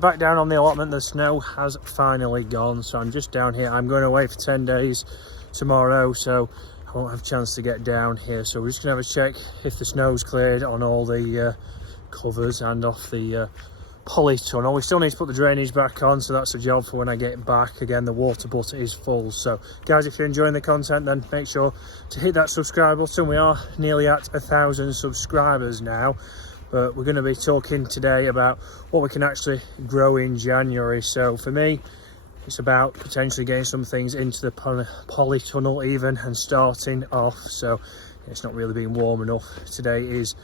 Back down on the allotment, the snow has finally gone, so I'm just down here. I'm going away for 10 days tomorrow, so I won't have a chance to get down here. So we're just going to have a check if the snow's cleared on all the covers and off the polytunnel. We still need to put the drainage back on, so that's a job for when I get back. Again, the water butt is full. So guys, if you're enjoying the content, then make sure to hit that subscribe button. We are nearly at 1,000 subscribers now. But we're going to be talking today about what we can actually grow in January. So for me, it's about potentially getting some things into the polytunnel even and starting off. So it's not really been warm enough. Today is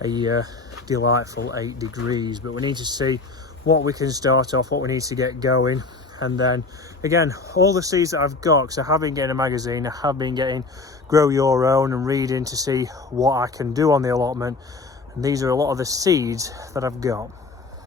a delightful 8 degrees, but we need to see what we can start off, what we need to get going. And then again, all the seeds that I've got, because I have been getting a magazine, I have been getting Grow Your Own and reading to see what I can do on the allotment. And these are a lot of the seeds that I've got.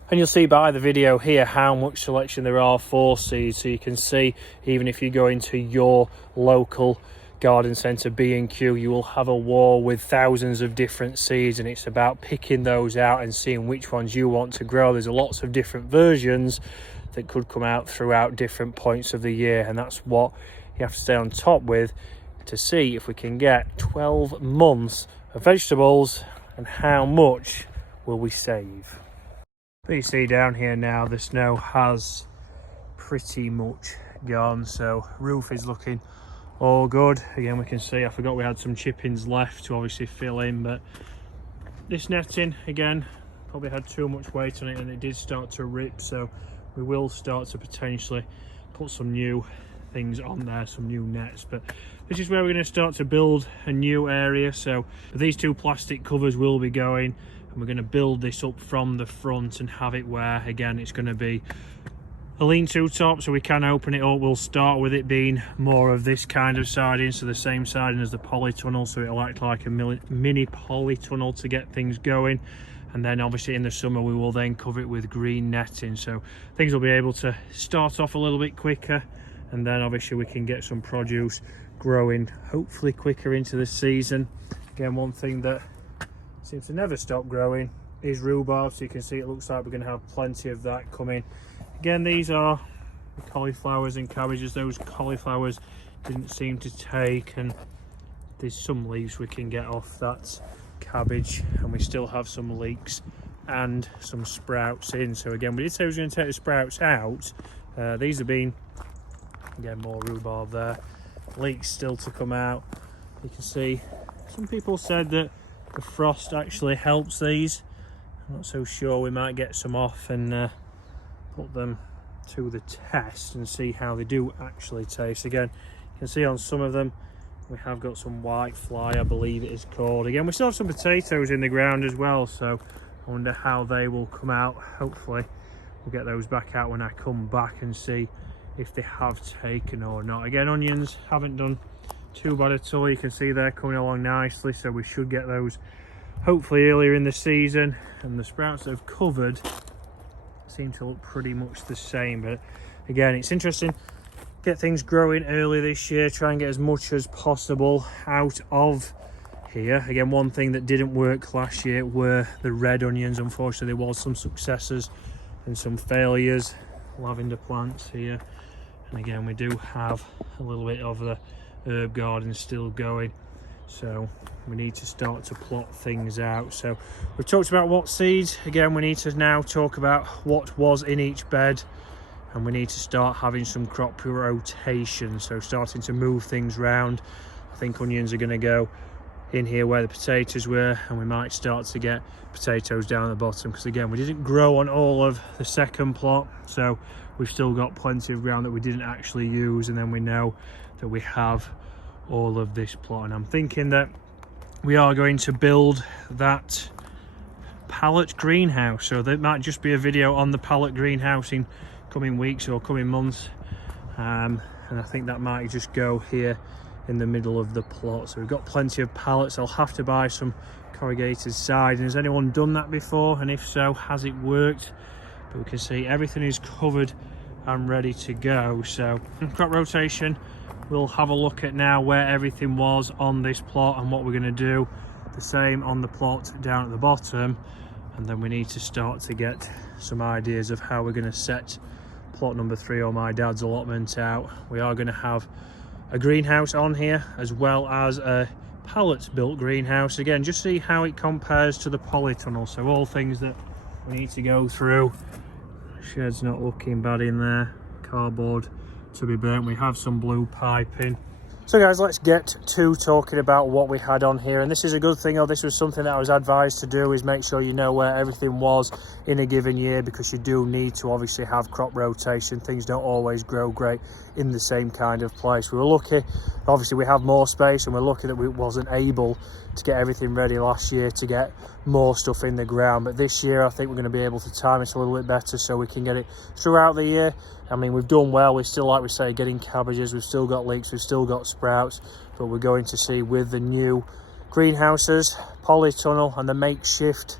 And you'll see by the video here how much selection there are for seeds. So you can see, even if you go into your local garden centre B&Q, you will have a wall with thousands of different seeds, and it's about picking those out and seeing which ones you want to grow. There's lots of different versions that could come out throughout different points of the year, and that's what you have to stay on top with to see if we can get 12 months of vegetables. And how much will we save? But you see down here now, the snow has pretty much gone, so roof is looking all good. Again, we can see, I forgot we had some chippings left to obviously fill in, but this netting again probably had too much weight on it and it did start to rip, so we will start to potentially put some new things on there, some new nets. But this is where we're going to start to build a new area. So these 2 plastic covers will be going, and we're going to build this up from the front and have it where, again, it's going to be a lean-to top, so we can open it up. We'll start with it being more of this kind of siding, so the same siding as the polytunnel, so it'll act like a mini polytunnel to get things going. And then obviously in the summer we will then cover it with green netting, so things will be able to start off a little bit quicker, and then obviously we can get some produce growing hopefully quicker into the season. Again, one thing that seems to never stop growing is rhubarb, so you can see it looks like we're going to have plenty of that coming. Again, these are the cauliflowers and cabbages. Those cauliflowers didn't seem to take, and there's some leaves we can get off that cabbage, and we still have some leeks and some sprouts in. So again, we did say we were going to take the sprouts out. These have been, again, more rhubarb there, leeks still to come out. You can see some people said that the frost actually helps these. I'm not so sure. We might get some off and put them to the test and see how they do actually taste. Again, you can see on some of them we have got some white fly, I believe it is called. Again, we still have some potatoes in the ground as well, so I wonder how they will come out. Hopefully we'll get those back out when I come back and see if they have taken or not. Again, onions haven't done too bad at all. You can see they're coming along nicely, so we should get those hopefully earlier in the season. And the sprouts that have covered seem to look pretty much the same, but again, it's interesting, get things growing early this year, try and get as much as possible out of here. Again, one thing that didn't work last year were the red onions. Unfortunately, there was some successes and some failures. Lavender plants here, and again, we do have a little bit of the herb garden still going, so we need to start to plot things out. So we've talked about what seeds. Again, we need to now talk about what was in each bed, and we need to start having some crop rotation, so starting to move things around. I think onions are going to go in here where the potatoes were, and we might start to get potatoes down at the bottom, because again, we didn't grow on all of the second plot, so we've still got plenty of ground that we didn't actually use. And then we know that we have all of this plot, and I'm thinking that we are going to build that pallet greenhouse, so there might just be a video on the pallet greenhouse in coming weeks or coming months, and I think that might just go here in the middle of the plot. So we've got plenty of pallets. I'll have to buy some corrugated siding. Has anyone done that before, and if so, has it worked? But we can see everything is covered and ready to go. So crop rotation, we'll have a look at now where everything was on this plot and what we're going to do. The same on the plot down at the bottom, and then we need to start to get some ideas of how we're going to set plot number 3 or my dad's allotment out. We are going to have a greenhouse on here as well as a pallet built greenhouse. Again, just see how it compares to the polytunnel. So all things that we need to go through. Shed's not looking bad in there. Cardboard to be burnt. We have some blue piping. So guys, let's get to talking about what we had on here. And this is a good thing, or this was something that I was advised to do, is make sure you know where everything was in a given year, because you do need to obviously have crop rotation. Things don't always grow great in the same kind of place. We were lucky, obviously we have more space, and we're lucky that we wasn't able to get everything ready last year to get more stuff in the ground. But this year I think we're going to be able to time it a little bit better so we can get it throughout the year. I mean, we've done well. We're still, like we say, getting cabbages. We've still got leeks. We've still got sprouts. But we're going to see with the new greenhouses, polytunnel and the makeshift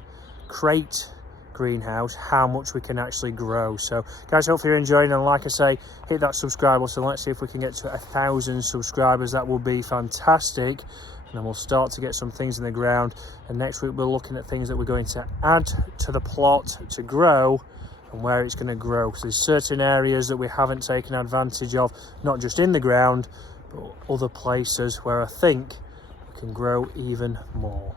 crate greenhouse, how much we can actually grow. So guys, hopefully you're enjoying, and like I say, hit that subscribe button. Let's see if we can get to 1,000 subscribers. That will be fantastic. And then we'll start to get some things in the ground. And next week we're looking at things that we're going to add to the plot to grow, and where it's going to grow, because there's certain areas that we haven't taken advantage of, not just in the ground but other places where I think we can grow even more.